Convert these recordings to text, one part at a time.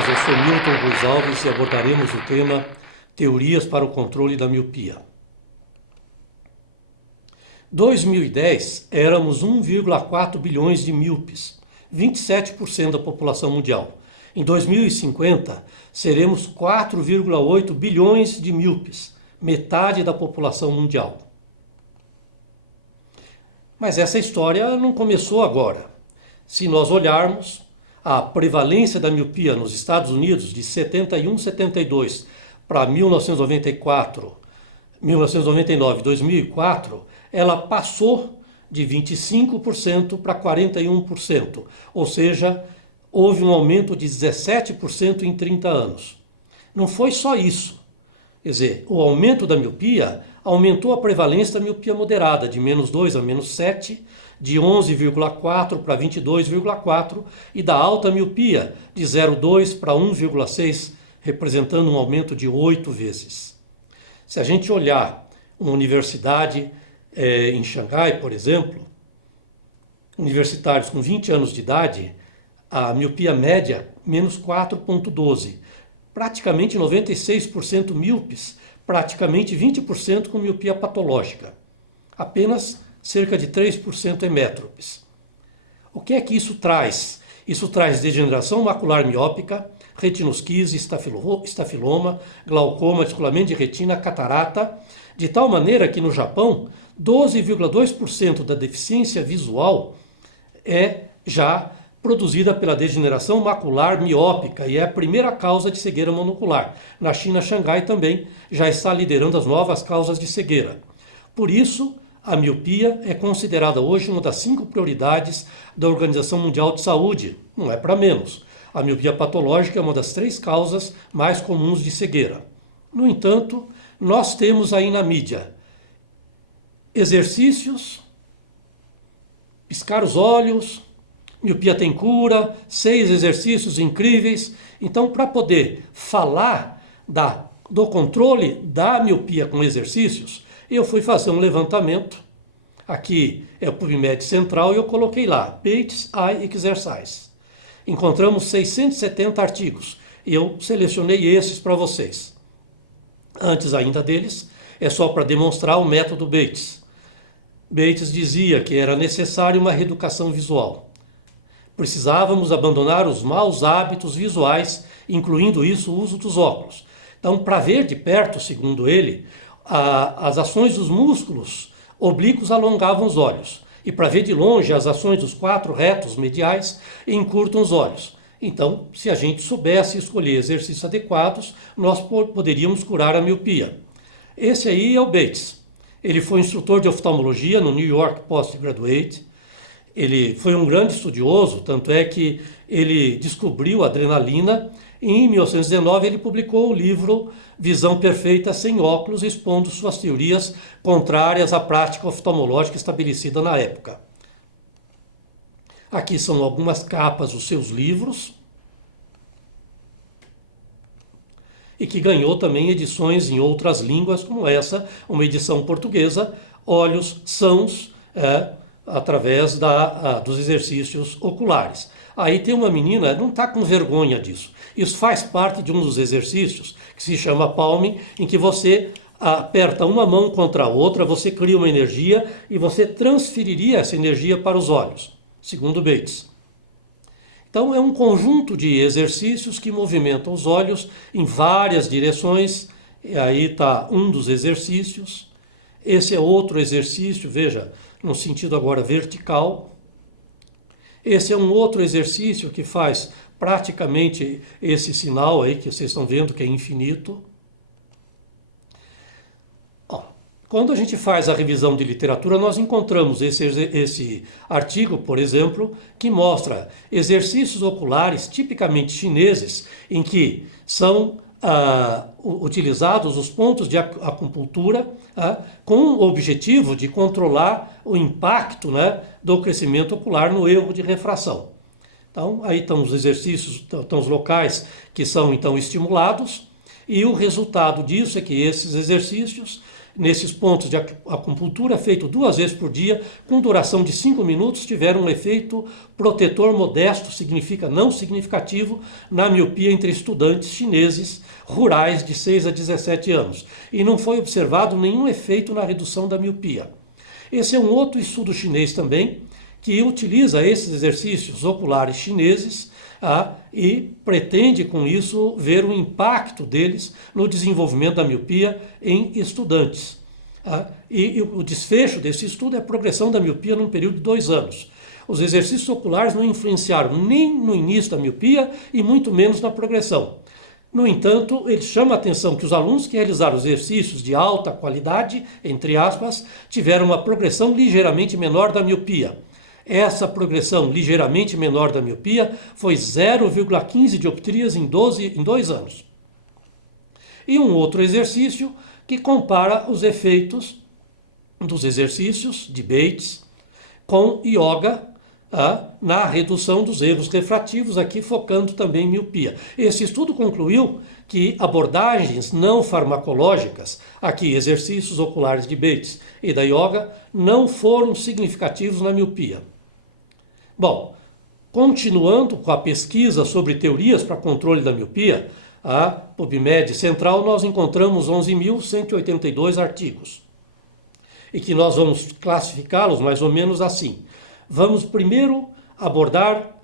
colegas, eu sou Milton Ruiz Alves e abordaremos o tema Teorias para o controle da miopia. 2010 éramos 1,4 bilhões de míopes, 27% da população mundial. Em 2050 seremos 4,8 bilhões de míopes, metade da população mundial. Mas essa história não começou agora. Se nós olharmos, a prevalência da miopia nos Estados Unidos de 71, 72 para 1994, 1999, 2004, ela passou de 25% para 41%, ou seja, houve um aumento de 17% em 30 anos. Não foi só isso. Quer dizer, o aumento da miopia aumentou a prevalência da miopia moderada, de -2 a -7, de 11,4 para 22,4 e da alta miopia, de 0,2 para 1,6, representando um aumento de 8 vezes. Se a gente olhar uma universidade em Xangai, por exemplo, universitários com 20 anos de idade, a miopia média, -4,12. Praticamente 96% míopes, praticamente 20% com miopia patológica. Apenas cerca de 3% hemétropes. O que é que isso traz? Isso traz degeneração macular miópica, retinosquise, estafiloma, glaucoma, descolamento de retina, catarata, de tal maneira que no Japão, 12,2% da deficiência visual é já produzida pela degeneração macular miópica e é a primeira causa de cegueira monocular. Na China, Xangai também já está liderando as novas causas de cegueira. Por isso, a miopia é considerada hoje uma das 5 prioridades da Organização Mundial de Saúde. Não é para menos. A miopia patológica é uma das 3 causas mais comuns de cegueira. No entanto, nós temos aí na mídia exercícios, piscar os olhos, miopia tem cura, 6 exercícios incríveis. Então, para poder falar do controle da miopia com exercícios, eu fui fazer um levantamento. Aqui é o PubMed Central e eu coloquei lá, Bates Eye Exercise. Encontramos 670 artigos e eu selecionei esses para vocês. Antes ainda deles, é só para demonstrar o método Bates. Bates dizia que era necessária uma reeducação visual. Precisávamos abandonar os maus hábitos visuais, incluindo isso o uso dos óculos. Então, para ver de perto, segundo ele, as ações dos músculos oblíquos alongavam os olhos. E para ver de longe, as ações dos 4 retos mediais encurtam os olhos. Então, se a gente soubesse escolher exercícios adequados, nós poderíamos curar a miopia. Esse aí é o Bates. Ele foi instrutor de oftalmologia no New York Postgraduate. Ele foi um grande estudioso, tanto é que ele descobriu a adrenalina. Em 1919 ele publicou o livro Visão Perfeita Sem Óculos, expondo suas teorias contrárias à prática oftalmológica estabelecida na época. Aqui são algumas capas dos seus livros, e que ganhou também edições em outras línguas, como essa, uma edição portuguesa, Olhos Sãos, através dos exercícios oculares. Aí tem uma menina, não está com vergonha disso. Isso faz parte de um dos exercícios que se chama palming, em que você aperta uma mão contra a outra, você cria uma energia e você transferiria essa energia para os olhos, segundo Bates. Então é um conjunto de exercícios que movimentam os olhos em várias direções. E aí está um dos exercícios. Esse é outro exercício, veja, no sentido agora vertical. Esse é um outro exercício que faz praticamente esse sinal aí que vocês estão vendo que é infinito. Quando a gente faz a revisão de literatura, nós encontramos esse artigo, por exemplo, que mostra exercícios oculares tipicamente chineses, em que são utilizados os pontos de acupuntura com o objetivo de controlar o impacto, do crescimento ocular no erro de refração. Então, aí estão os exercícios, estão os locais que são então estimulados, e o resultado disso é que esses exercícios nesses pontos de acupuntura feito 2 vezes por dia, com duração de 5 minutos, tiveram um efeito protetor modesto, significa não significativo, na miopia entre estudantes chineses rurais de 6 a 17 anos. E não foi observado nenhum efeito na redução da miopia. Esse é um outro estudo chinês também, que utiliza esses exercícios oculares chineses e pretende com isso ver o impacto deles no desenvolvimento da miopia em estudantes. E o desfecho desse estudo é a progressão da miopia num período de 2 anos. Os exercícios oculares não influenciaram nem no início da miopia e muito menos na progressão. No entanto, ele chama a atenção que os alunos que realizaram exercícios de alta qualidade, entre aspas, tiveram uma progressão ligeiramente menor da miopia. Essa progressão ligeiramente menor da miopia foi 0,15 dioptrias em 2 anos. E um outro exercício que compara os efeitos dos exercícios de Bates com yoga na redução dos erros refrativos, aqui focando também em miopia. Esse estudo concluiu que abordagens não farmacológicas, aqui exercícios oculares de Bates e da yoga, não foram significativos na miopia. Bom, continuando com a pesquisa sobre teorias para controle da miopia, a PubMed Central, nós encontramos 11.182 artigos. E que nós vamos classificá-los mais ou menos assim. Vamos primeiro abordar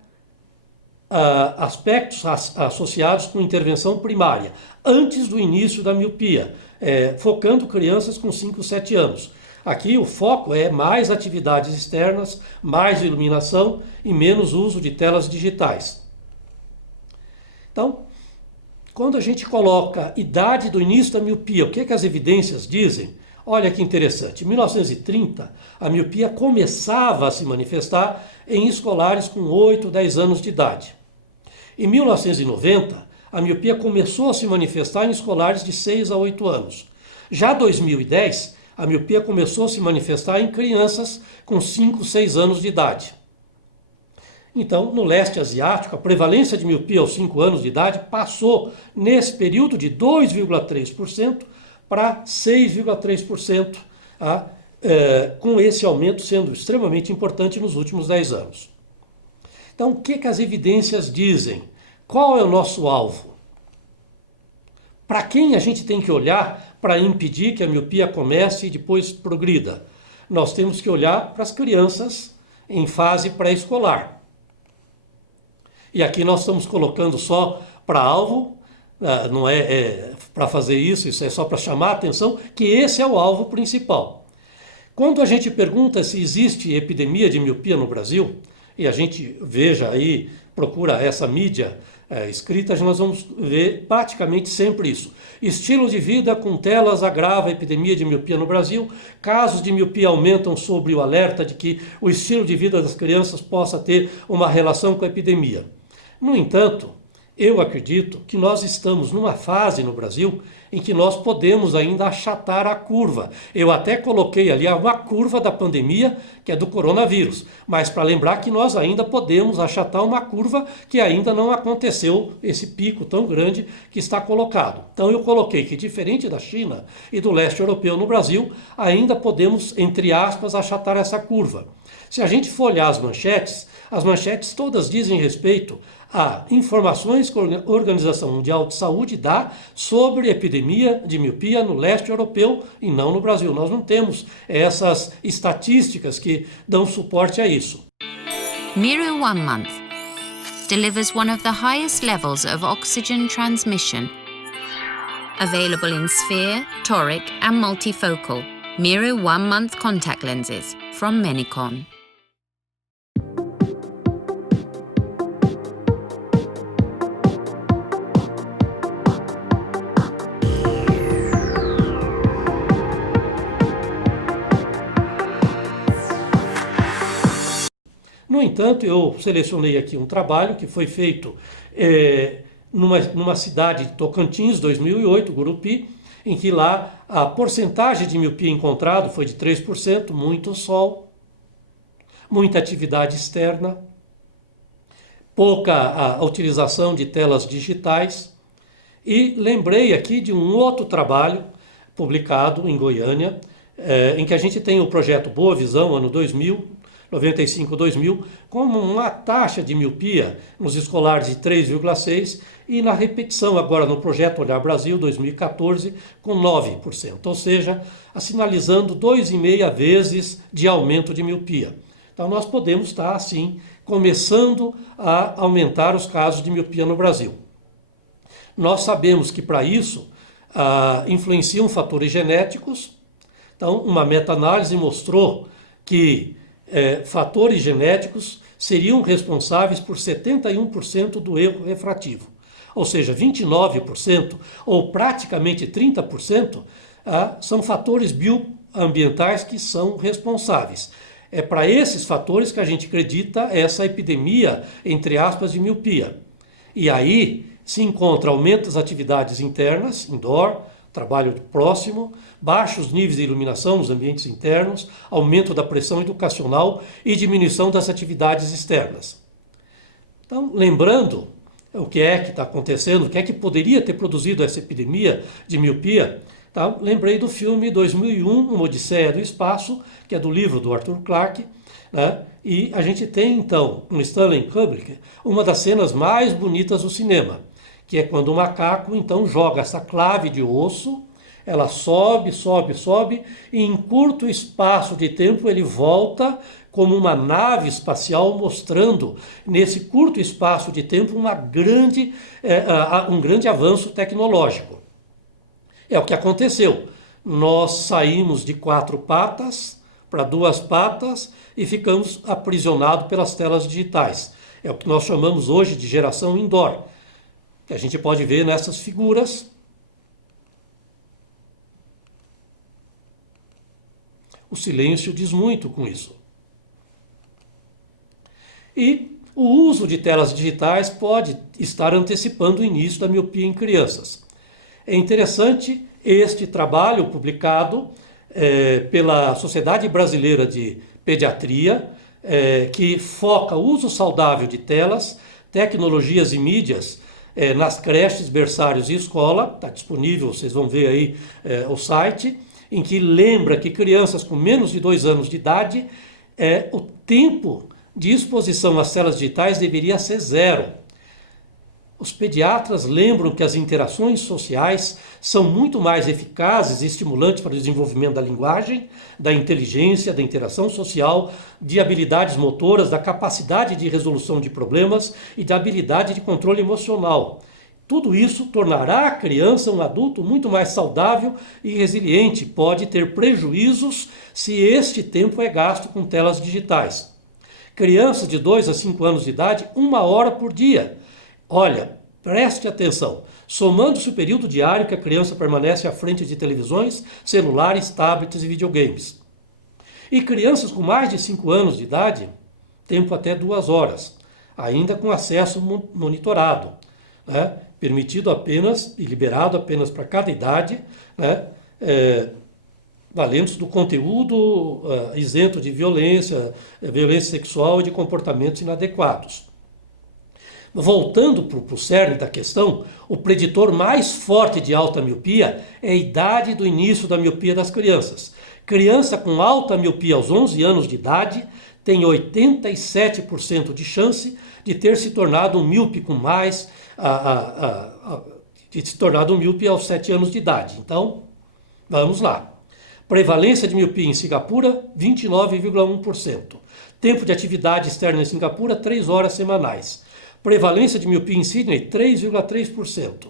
aspectos associados com intervenção primária, antes do início da miopia, focando crianças com 5, 7 anos. Aqui o foco é mais atividades externas, mais iluminação e menos uso de telas digitais. Então, quando a gente coloca idade do início da miopia, o que as evidências dizem? Olha que interessante, em 1930, a miopia começava a se manifestar em escolares com 8, 10 anos de idade. Em 1990, a miopia começou a se manifestar em escolares de 6 a 8 anos. Já em 2010, a miopia começou a se manifestar em crianças com 5, 6 anos de idade. Então, no leste asiático, a prevalência de miopia aos 5 anos de idade passou, nesse período, de 2,3% para 6,3%, com esse aumento sendo extremamente importante nos últimos 10 anos. Então, o que as evidências dizem? Qual é o nosso alvo? Para quem a gente tem que olhar para impedir que a miopia comece e depois progrida? Nós temos que olhar para as crianças em fase pré-escolar. E aqui nós estamos colocando só para alvo, não é para fazer isso é só para chamar a atenção que esse é o alvo principal. Quando a gente pergunta se existe epidemia de miopia no Brasil, e a gente veja aí, procura essa mídia escrita, nós vamos ver praticamente sempre isso. Estilo de vida com telas agrava a epidemia de miopia no Brasil. Casos de miopia aumentam sobre o alerta de que o estilo de vida das crianças possa ter uma relação com a epidemia. No entanto, eu acredito que nós estamos numa fase no Brasil em que nós podemos ainda achatar a curva. Eu até coloquei ali uma curva da pandemia, que é do coronavírus, mas para lembrar que nós ainda podemos achatar uma curva que ainda não aconteceu, esse pico tão grande que está colocado. Então eu coloquei que, diferente da China e do leste europeu, no Brasil, ainda podemos, entre aspas, achatar essa curva. Se a gente for olhar as manchetes todas dizem respeito a informações que a Organização Mundial de Saúde dá sobre epidemia de miopia no leste europeu e não no Brasil. Nós não temos essas estatísticas que dão suporte a isso. Miro 1 month delivers one of the highest levels of oxygen transmission. Available in sphere, toric and multifocal. Miro 1 month contact lenses from Menicon. No entanto, eu selecionei aqui um trabalho que foi feito numa cidade de Tocantins, 2008, Gurupi, em que lá a porcentagem de miopia encontrado foi de 3%, muito sol, muita atividade externa, pouca a utilização de telas digitais. E lembrei aqui de um outro trabalho publicado em Goiânia, em que a gente tem o projeto Boa Visão, ano 2000, 95-2000, com uma taxa de miopia nos escolares de 3,6% e na repetição agora no projeto Olhar Brasil 2014 com 9%, ou seja, sinalizando 2,5 vezes de aumento de miopia. Então nós podemos estar assim começando a aumentar os casos de miopia no Brasil. Nós sabemos que para isso influenciam fatores genéticos. Então uma meta-análise mostrou que fatores genéticos seriam responsáveis por 71% do erro refrativo. Ou seja, 29% ou praticamente 30% são fatores bioambientais que são responsáveis. É para esses fatores que a gente acredita essa epidemia, entre aspas, de miopia. E aí se encontra aumento das atividades internas, indoor, trabalho próximo, baixos níveis de iluminação nos ambientes internos, aumento da pressão educacional e diminuição das atividades externas. Então, lembrando o que é que está acontecendo, o que é que poderia ter produzido essa epidemia de miopia, tá? Lembrei do filme 2001, Uma Odisseia do Espaço, que é do livro do Arthur Clarke, né? E a gente tem então, no Stanley Kubrick, uma das cenas mais bonitas do cinema, que é quando o macaco então joga essa clave de osso, ela sobe, sobe, sobe, e em curto espaço de tempo ele volta como uma nave espacial, mostrando nesse curto espaço de tempo um grande avanço tecnológico. É o que aconteceu. Nós saímos de 4 patas para 2 patas e ficamos aprisionados pelas telas digitais. É o que nós chamamos hoje de geração indoor, que a gente pode ver nessas figuras. O silêncio diz muito com isso. E o uso de telas digitais pode estar antecipando o início da miopia em crianças. É interessante este trabalho publicado pela Sociedade Brasileira de Pediatria, que foca o uso saudável de telas, tecnologias e mídias nas creches, berçários e escola. Está disponível, vocês vão ver aí o site, em que lembra que crianças com menos de 2 anos de idade, o tempo de exposição às telas digitais deveria ser 0. Os pediatras lembram que as interações sociais são muito mais eficazes e estimulantes para o desenvolvimento da linguagem, da inteligência, da interação social, de habilidades motoras, da capacidade de resolução de problemas e da habilidade de controle emocional. Tudo isso tornará a criança um adulto muito mais saudável e resiliente. Pode ter prejuízos se este tempo é gasto com telas digitais. Crianças de 2 a 5 anos de idade, 1 hora por dia. Olha, preste atenção. Somando-se o período diário que a criança permanece à frente de televisões, celulares, tablets e videogames. E crianças com mais de 5 anos de idade, tempo até 2 horas, ainda com acesso monitorado, né? Permitido apenas e liberado apenas para cada idade, né? Valendo do conteúdo isento de violência, violência sexual e de comportamentos inadequados. Voltando para o cerne da questão, o preditor mais forte de alta miopia é a idade do início da miopia das crianças. Criança com alta miopia aos 11 anos de idade tem 87% de chance de ter se tornado um míope com mais, de se tornado um míope aos 7 anos de idade. Então, vamos lá. Prevalência de miopia em Singapura, 29,1%. Tempo de atividade externa em Singapura, 3 horas semanais. Prevalência de miopia em Sydney, 3,3%.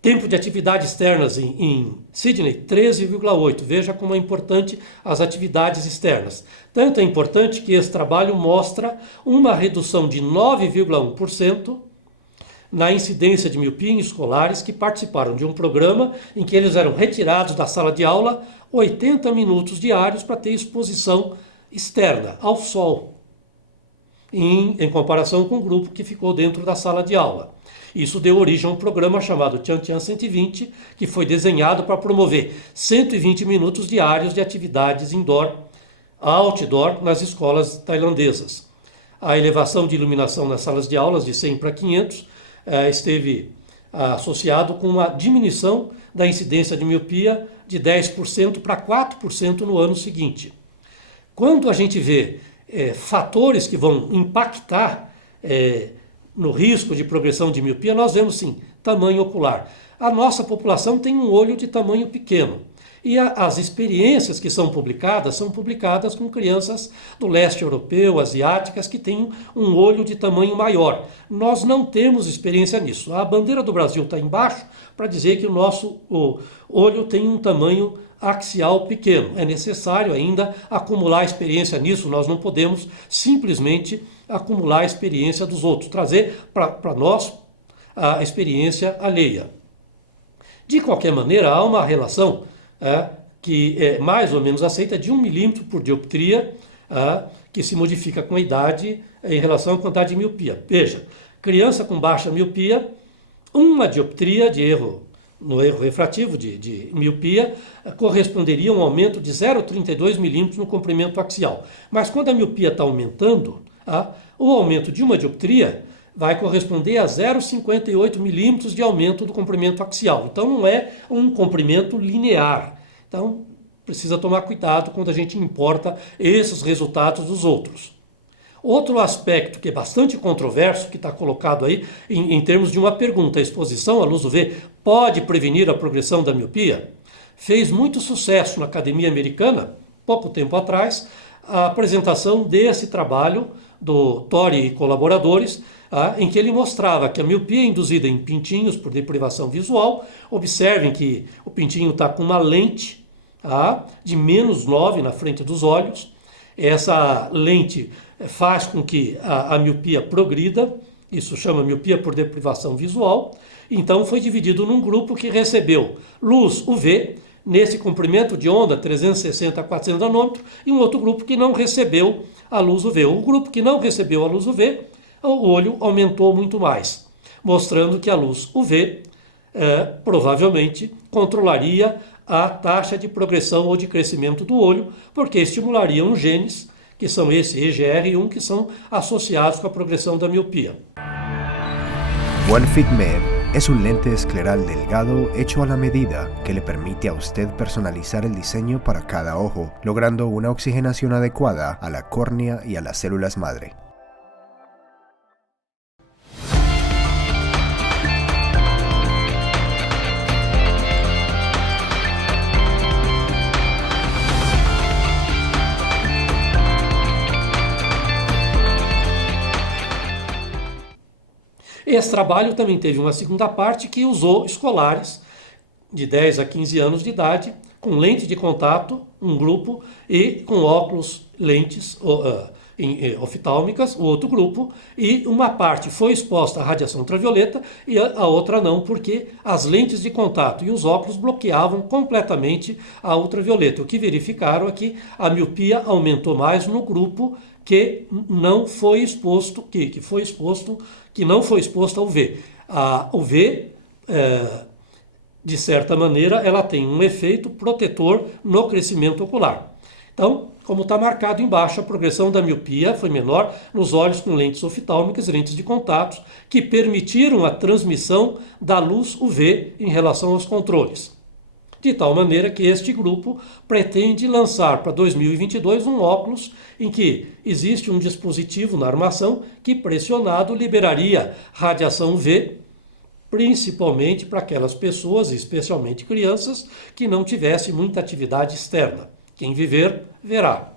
Tempo de atividades externas em Sydney, 13,8%. Veja como é importante as atividades externas. Tanto é importante que esse trabalho mostra uma redução de 9,1% na incidência de miopia em escolares que participaram de um programa em que eles eram retirados da sala de aula 80 minutos diários para ter exposição externa ao sol, em comparação com o grupo que ficou dentro da sala de aula. Isso deu origem a um programa chamado Tian 120, que foi desenhado para promover 120 minutos diários de atividades indoor, outdoor, nas escolas tailandesas. A elevação de iluminação nas salas de aulas de 100 para 500 esteve associado com uma diminuição da incidência de miopia de 10% para 4% no ano seguinte. Quando a gente vê fatores que vão impactar no risco de progressão de miopia, nós vemos sim, tamanho ocular. A nossa população tem um olho de tamanho pequeno. E as experiências que são publicadas com crianças do leste europeu, asiáticas, que têm um olho de tamanho maior. Nós não temos experiência nisso. A bandeira do Brasil está embaixo para dizer que o nosso olho tem um tamanho axial pequeno. É necessário ainda acumular experiência nisso. Nós não podemos simplesmente acumular a experiência dos outros, trazer para nós a experiência alheia. De qualquer maneira, há uma relação que é mais ou menos aceita de 1 milímetro por dioptria, que se modifica com a idade em relação à quantidade de miopia. Veja, criança com baixa miopia, 1 dioptria de erro, no erro refrativo de miopia, corresponderia a um aumento de 0,32 milímetros no comprimento axial. Mas quando a miopia está aumentando, o aumento de 1 dioptria vai corresponder a 0,58 milímetros de aumento do comprimento axial. Então não é um comprimento linear. Então precisa tomar cuidado quando a gente importa esses resultados dos outros. Outro aspecto que é bastante controverso, que está colocado aí em termos de uma pergunta: a exposição à luz UV pode prevenir a progressão da miopia? Fez muito sucesso na Academia Americana, pouco tempo atrás, a apresentação desse trabalho do Tori e colaboradores, em que ele mostrava que a miopia induzida em pintinhos por deprivação visual, observem que o pintinho está com uma lente de -9 na frente dos olhos. Essa lente faz com que a miopia progrida, isso chama miopia por deprivação visual. Então foi dividido num grupo que recebeu luz UV, nesse comprimento de onda 360 a 400 nanômetros, e um outro grupo que não recebeu a luz UV. O grupo que não recebeu a luz UV, o olho aumentou muito mais, mostrando que a luz UV provavelmente controlaria a taxa de progressão ou de crescimento do olho, porque estimulariam genes, que são esse EGR1, que são associados com a progressão da miopia. OneFit Med es un lente escleral delgado hecho a la medida que le permite a usted personalizar el diseño para cada ojo, logrando una oxigenación adecuada a la córnea y a las células madre. Esse trabalho também teve uma segunda parte que usou escolares de 10 a 15 anos de idade, com lente de contato, um grupo, e com óculos, lentes oftálmicas, o outro grupo, e uma parte foi exposta à radiação ultravioleta e a outra não, porque as lentes de contato e os óculos bloqueavam completamente a ultravioleta. O que verificaram é que a miopia aumentou mais no grupo que não foi exposto, que não foi exposto ao UV. A UV, de certa maneira, ela tem um efeito protetor no crescimento ocular. Então, como está marcado embaixo, a progressão da miopia foi menor nos olhos com lentes oftálmicas e lentes de contato, que permitiram a transmissão da luz UV em relação aos controles. De tal maneira que este grupo pretende lançar para 2022 um óculos em que existe um dispositivo na armação que, pressionado, liberaria radiação UV, principalmente para aquelas pessoas, especialmente crianças, que não tivessem muita atividade externa. Quem viver, verá.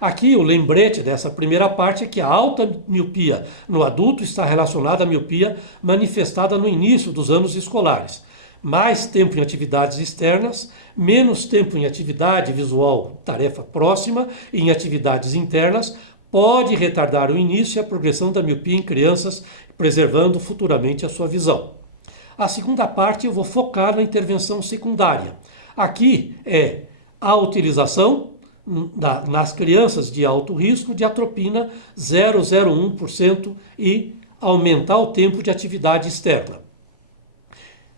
Aqui o lembrete dessa primeira parte é que a alta miopia no adulto está relacionada à miopia manifestada no início dos anos escolares. Mais tempo em atividades externas, menos tempo em atividade visual, tarefa próxima, e em atividades internas, pode retardar o início e a progressão da miopia em crianças, preservando futuramente a sua visão. A segunda parte eu vou focar na intervenção secundária. Aqui é a utilização nas crianças de alto risco de atropina 0,01% e aumentar o tempo de atividade externa.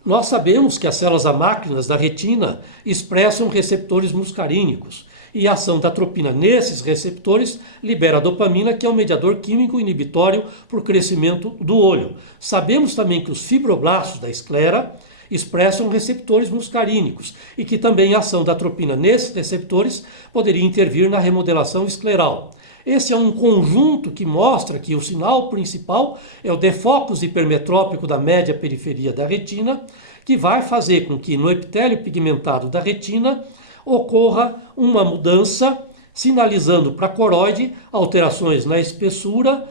Nós sabemos que as células amácrinas da retina expressam receptores muscarínicos e a ação da atropina nesses receptores libera a dopamina, que é um mediador químico inibitório para o crescimento do olho. Sabemos também que os fibroblastos da esclera expressam receptores muscarínicos e que também a ação da atropina nesses receptores poderia intervir na remodelação escleral. Esse é um conjunto que mostra que o sinal principal é o defocus hipermetrópico da média periferia da retina, que vai fazer com que no epitélio pigmentado da retina ocorra uma mudança, sinalizando para a coroide alterações na espessura,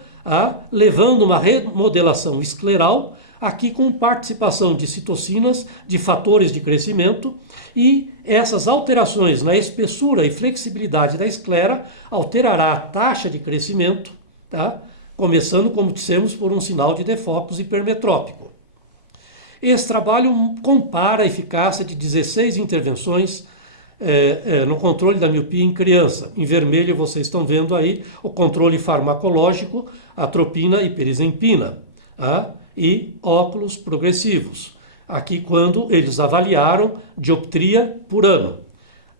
levando uma remodelação escleral, aqui com participação de citocinas, de fatores de crescimento, e essas alterações na espessura e flexibilidade da esclera alterará a taxa de crescimento, tá? Começando, como dissemos, por um sinal de defocus hipermetrópico. Esse trabalho compara a eficácia de 16 intervenções no controle da miopia em criança. Em vermelho vocês estão vendo aí o controle farmacológico, atropina e perisempina, e óculos progressivos. Aqui quando eles avaliaram dioptria por ano.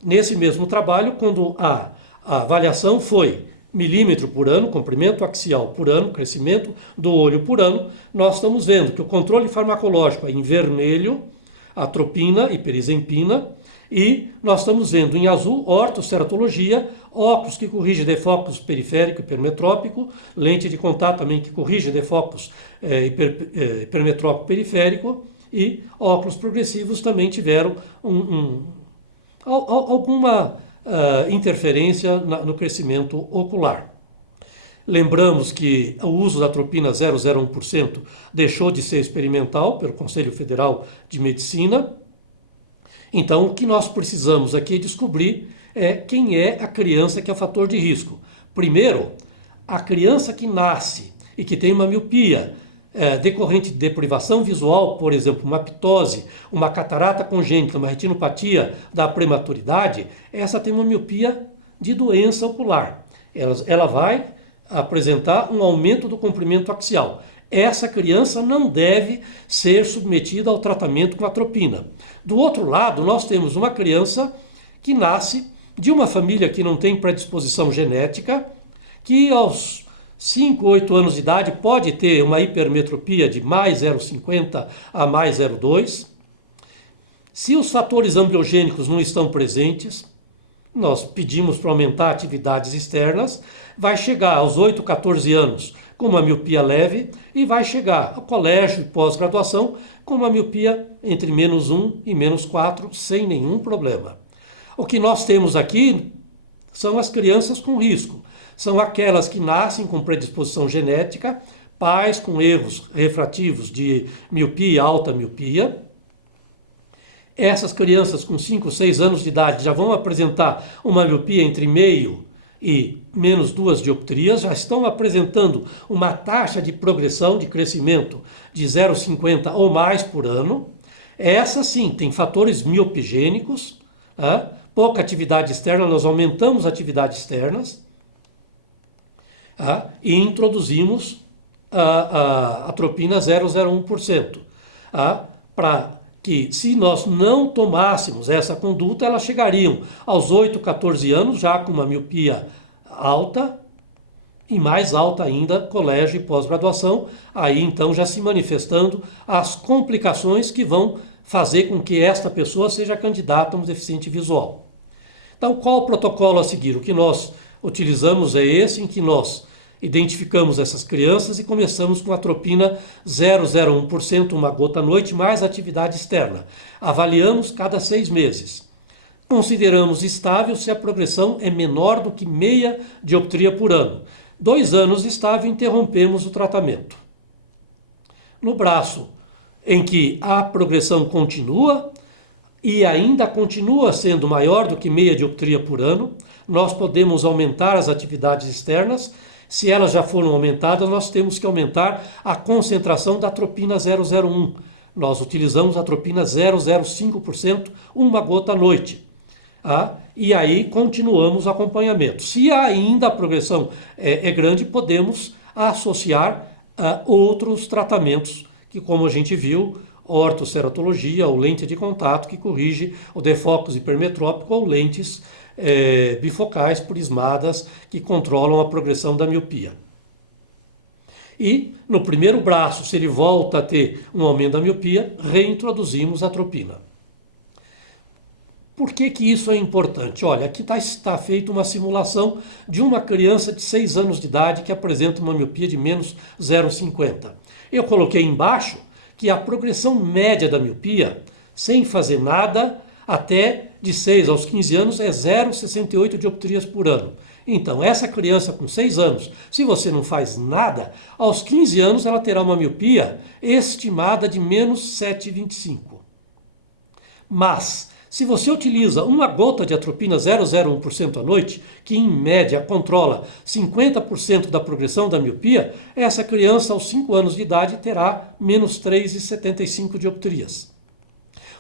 Nesse mesmo trabalho, quando a avaliação foi milímetro por ano, comprimento axial por ano, crescimento do olho por ano, nós estamos vendo que o controle farmacológico é em vermelho, atropina e perisempina, e nós estamos vendo em azul ortoceratologia, óculos que corrige defocus periférico hipermetrópico, lente de contato também que corrige defocus hipermetrópico periférico, e óculos progressivos também tiveram alguma interferência no crescimento ocular. Lembramos que o uso da atropina 0,01% deixou de ser experimental pelo Conselho Federal de Medicina. Então, o que nós precisamos aqui descobrir é quem é a criança que é fator de risco. Primeiro, a criança que nasce e que tem uma miopia decorrente de deprivação visual, por exemplo, uma ptose, uma catarata congênita, uma retinopatia da prematuridade, essa tem uma miopia de doença ocular. Ela vai apresentar um aumento do comprimento axial. Essa criança não deve ser submetida ao tratamento com atropina. Do outro lado, nós temos uma criança que nasce de uma família que não tem predisposição genética, que aos 5, 8 anos de idade pode ter uma hipermetropia de mais 0,50 a mais 0,2. Se os fatores ambliogênicos não estão presentes, nós pedimos para aumentar atividades externas, vai chegar aos 8, 14 anos com uma miopia leve e vai chegar ao colégio e pós-graduação com uma miopia entre -1 e -4 sem nenhum problema. O que nós temos aqui são as crianças com risco. São aquelas que nascem com predisposição genética, pais com erros refrativos de miopia, alta miopia. Essas crianças com 5, 6 anos de idade já vão apresentar uma miopia entre meio e -2 dioptrias, já estão apresentando uma taxa de progressão, de crescimento de 0,50 ou mais por ano. Essa sim tem fatores miopigênicos, pouca atividade externa, nós aumentamos atividades externas, e introduzimos a atropina 0,01%, para que, se nós não tomássemos essa conduta, elas chegariam aos 8, 14 anos já com uma miopia alta e mais alta ainda, colégio e pós-graduação, aí então já se manifestando as complicações que vão fazer com que esta pessoa seja candidata a um deficiente visual. Então, qual o protocolo a seguir? O que nós utilizamos é esse, em que nós identificamos essas crianças e começamos com atropina 0,01%, uma gota à noite, mais atividade externa. Avaliamos cada 6 meses. Consideramos estável se a progressão é menor do que meia dioptria por ano. 2 anos estável, interrompemos o tratamento. No braço, em que a progressão continua e ainda continua sendo maior do que meia dioptria por ano, nós podemos aumentar as atividades externas. Se elas já foram aumentadas, nós temos que aumentar a concentração da atropina 0,01. Nós utilizamos a atropina 0,05%, uma gota à noite. E aí continuamos o acompanhamento. Se ainda a progressão é grande, podemos associar outros tratamentos, que como a gente viu, ortoceratologia ou lente de contato, que corrige o defocus hipermetrópico, ou lentes bifocais prismadas que controlam a progressão da miopia. E no primeiro braço, se ele volta a ter um aumento da miopia, reintroduzimos a atropina. Por que isso é importante? Olha, aqui está feita uma simulação de uma criança de 6 anos de idade que apresenta uma miopia de menos 0,50. Eu coloquei embaixo que a progressão média da miopia, sem fazer nada, até de 6 aos 15 anos, é 0,68 dioptrias por ano. Então, essa criança com 6 anos, se você não faz nada, aos 15 anos ela terá uma miopia estimada de menos 7,25. Mas, se você utiliza uma gota de atropina 0,01% à noite, que em média controla 50% da progressão da miopia, essa criança aos 5 anos de idade terá menos 3,75 dioptrias.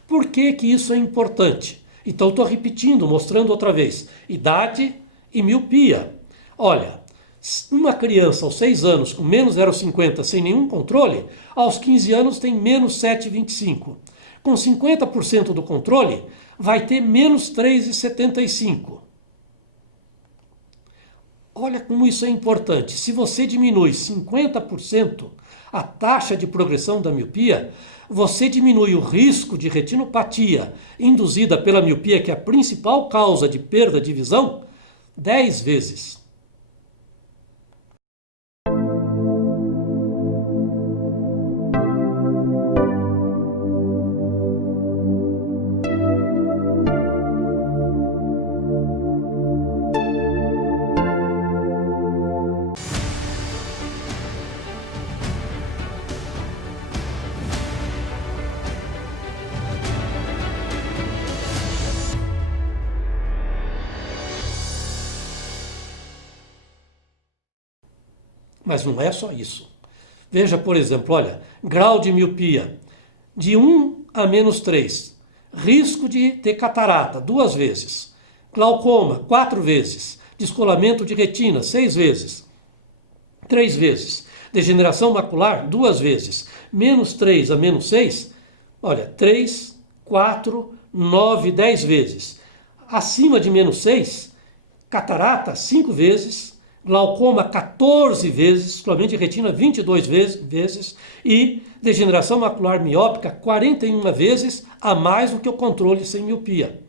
Por que isso é importante? Então estou repetindo, mostrando outra vez. Idade e miopia. Olha, uma criança aos 6 anos com menos 0,50 sem nenhum controle, aos 15 anos tem menos 7,25. Com 50% do controle, vai ter menos 3,75. Olha como isso é importante. Se você diminui 50% a taxa de progressão da miopia, você diminui o risco de retinopatia induzida pela miopia, que é a principal causa de perda de visão, 10 vezes. Mas não é só isso. Veja, por exemplo, olha, grau de miopia de 1 a menos 3. Risco de ter catarata 2 vezes. Glaucoma 4 vezes. Descolamento de retina 6 vezes. 3 vezes. Degeneração macular 2 vezes. Menos 3 a menos 6, olha, 3, 4, 9, 10 vezes. Acima de menos 6, catarata 5 vezes. Glaucoma 14 vezes, descolamento de retina 22 vezes e degeneração macular miópica 41 vezes a mais do que o controle sem miopia.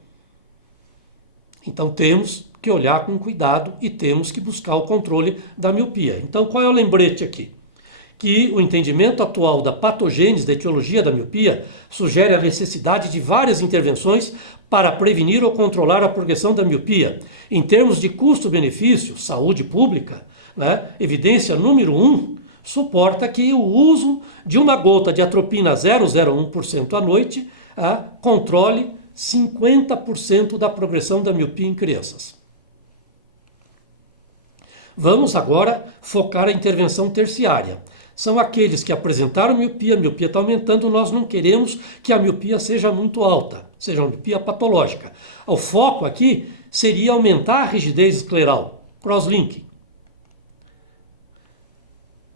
Então temos que olhar com cuidado e temos que buscar o controle da miopia. Então qual é o lembrete aqui? Que o entendimento atual da patogênese, da etiologia da miopia, sugere a necessidade de várias intervenções para prevenir ou controlar a progressão da miopia. Em termos de custo-benefício, saúde pública, né, evidência número 1, suporta que o uso de uma gota de atropina 0,01% à noite controle 50% da progressão da miopia em crianças. Vamos agora focar a intervenção terciária. São aqueles que apresentaram miopia, a miopia está aumentando, nós não queremos que a miopia seja muito alta, seja uma miopia patológica. O foco aqui seria aumentar a rigidez escleral, crosslinking.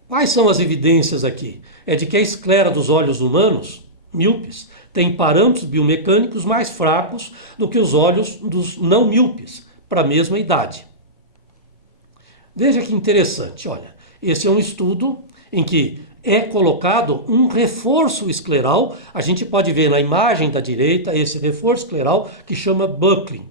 Quais são as evidências aqui? É de que a esclera dos olhos humanos, míopes, tem parâmetros biomecânicos mais fracos do que os olhos dos não míopes, para a mesma idade. Veja que interessante, olha, esse é um estudo em que é colocado um reforço escleral, a gente pode ver na imagem da direita esse reforço escleral que chama buckling.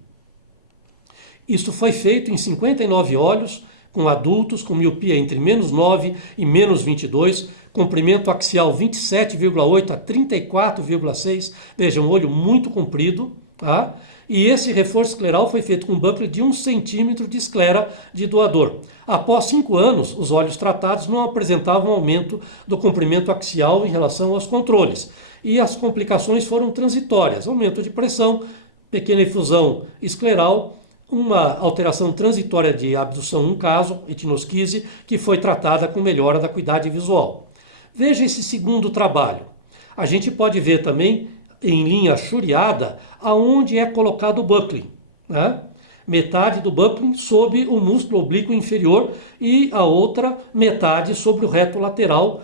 Isso foi feito em 59 olhos, com adultos com miopia entre menos 9 e menos 22, comprimento axial 27,8 a 34,6, veja, um olho muito comprido, tá? E esse reforço escleral foi feito com um buckle de 1 centímetro de esclera de doador. Após 5 anos, os olhos tratados não apresentavam aumento do comprimento axial em relação aos controles. E as complicações foram transitórias, aumento de pressão, pequena efusão escleral, uma alteração transitória de abdução, um caso, etinosquise, que foi tratada com melhora da acuidade visual. Veja esse segundo trabalho. A gente pode ver também em linha churiada aonde é colocado o buckling, né? Metade do buckling sob o músculo oblíquo inferior e a outra metade sobre o reto lateral,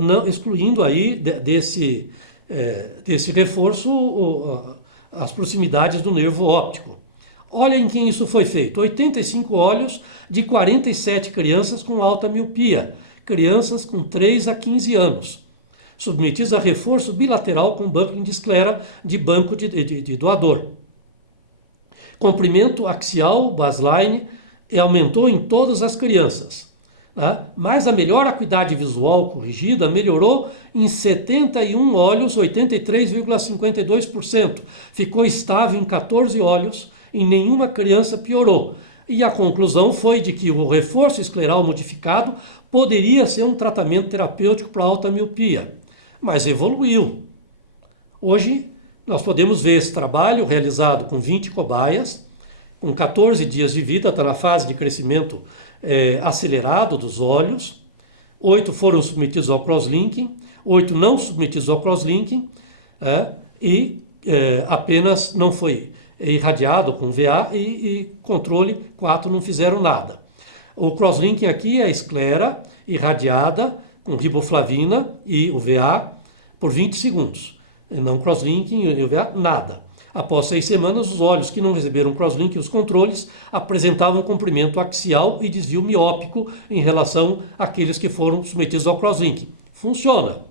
não, excluindo aí desse reforço as proximidades do nervo óptico. Olha em quem isso foi feito. 85 olhos de 47 crianças com alta miopia, crianças com 3 a 15 anos, submetidos a reforço bilateral com buckling de esclera de banco de doador. Comprimento axial, baseline, aumentou em todas as crianças. Tá? Mas a melhor acuidade visual corrigida melhorou em 71 olhos, 83,52%. Ficou estável em 14 olhos, em nenhuma criança piorou. E a conclusão foi de que o reforço escleral modificado poderia ser um tratamento terapêutico para alta miopia, mas evoluiu. Hoje nós podemos ver esse trabalho realizado com 20 cobaias, com 14 dias de vida, está na fase de crescimento acelerado dos olhos. 8 foram submetidos ao crosslinking, 8 não submetidos ao crosslinking, apenas não foi irradiado com VA e controle, 4 não fizeram nada. O crosslinking aqui é a esclera irradiada com riboflavina e o VA por 20 segundos. Não crosslinking e o VA, nada. Após 6 semanas, os olhos que não receberam crosslink e os controles apresentavam comprimento axial e desvio miópico em relação àqueles que foram submetidos ao crosslink. Funciona.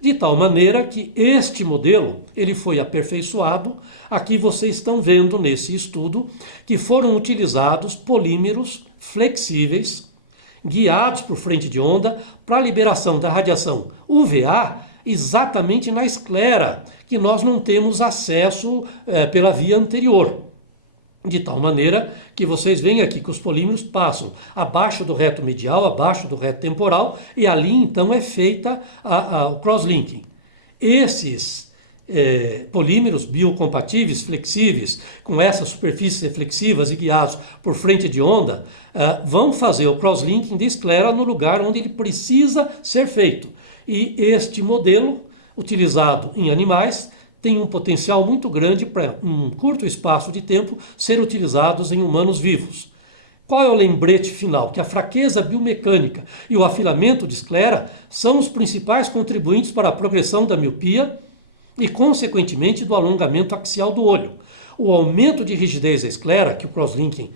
De tal maneira que este modelo ele foi aperfeiçoado. Aqui vocês estão vendo nesse estudo que foram utilizados polímeros flexíveis, guiados por frente de onda, para a liberação da radiação UVA exatamente na esclera, que nós não temos acesso pela via anterior. De tal maneira que vocês veem aqui que os polímeros passam abaixo do reto medial, abaixo do reto temporal, e ali então é feita o crosslinking. Esses polímeros biocompatíveis, flexíveis, com essas superfícies reflexivas e guiados por frente de onda, vão fazer o crosslinking de esclera no lugar onde ele precisa ser feito. E este modelo, utilizado em animais, tem um potencial muito grande para, em um curto espaço de tempo, ser utilizados em humanos vivos. Qual é o lembrete final? Que a fraqueza biomecânica e o afilamento de esclera são os principais contribuintes para a progressão da miopia e, consequentemente, do alongamento axial do olho. O aumento de rigidez da esclera, que o crosslinking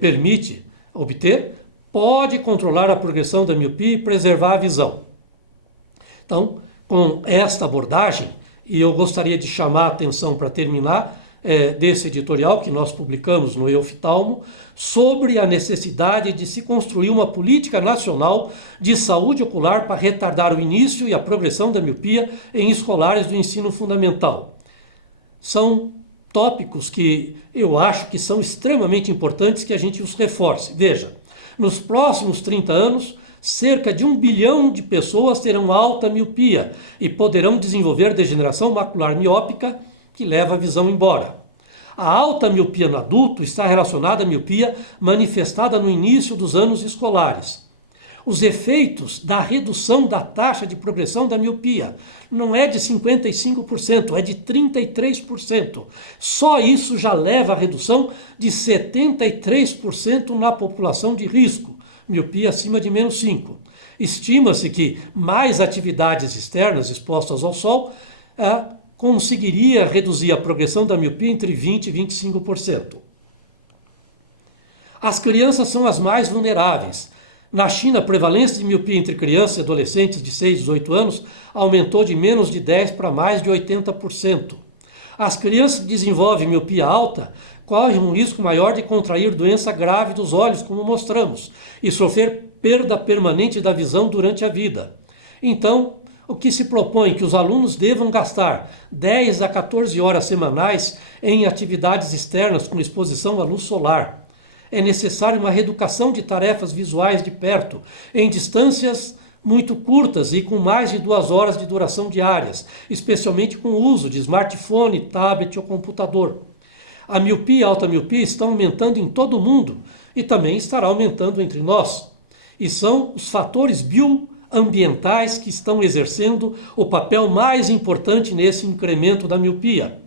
permite obter, pode controlar a progressão da miopia e preservar a visão. Então, com esta abordagem, e eu gostaria de chamar a atenção para terminar desse editorial que nós publicamos no Euftalmo, sobre a necessidade de se construir uma política nacional de saúde ocular para retardar o início e a progressão da miopia em escolares do ensino fundamental. São tópicos que eu acho que são extremamente importantes que a gente os reforce. Veja, nos próximos 30 anos, cerca de 1 bilhão de pessoas terão alta miopia e poderão desenvolver degeneração macular miópica que leva a visão embora. A alta miopia no adulto está relacionada à miopia manifestada no início dos anos escolares. Os efeitos da redução da taxa de progressão da miopia não é de 55%, é de 33%. Só isso já leva à redução de 73% na população de risco. Miopia acima de -5. Estima-se que mais atividades externas expostas ao sol conseguiria reduzir a progressão da miopia entre 20% e 25%. As crianças são as mais vulneráveis. Na China, a prevalência de miopia entre crianças e adolescentes de 6 a 18 anos aumentou de menos de 10% para mais de 80%. As crianças que desenvolvem miopia alta correm um risco maior de contrair doença grave dos olhos, como mostramos, e sofrer perda permanente da visão durante a vida. Então, o que se propõe que os alunos devam gastar 10 a 14 horas semanais em atividades externas com exposição à luz solar. É necessária uma reeducação de tarefas visuais de perto, em distâncias muito curtas e com mais de 2 horas de duração diárias, especialmente com o uso de smartphone, tablet ou computador. A miopia e a alta miopia estão aumentando em todo o mundo e também estará aumentando entre nós. E são os fatores bioambientais que estão exercendo o papel mais importante nesse incremento da miopia.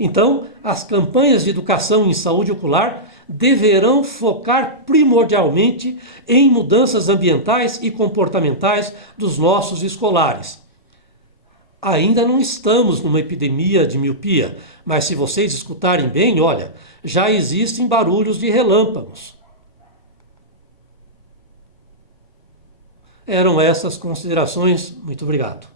Então, as campanhas de educação em saúde ocular deverão focar primordialmente em mudanças ambientais e comportamentais dos nossos escolares. Ainda não estamos numa epidemia de miopia, mas se vocês escutarem bem, olha, já existem barulhos de relâmpagos. Eram essas considerações. Muito obrigado.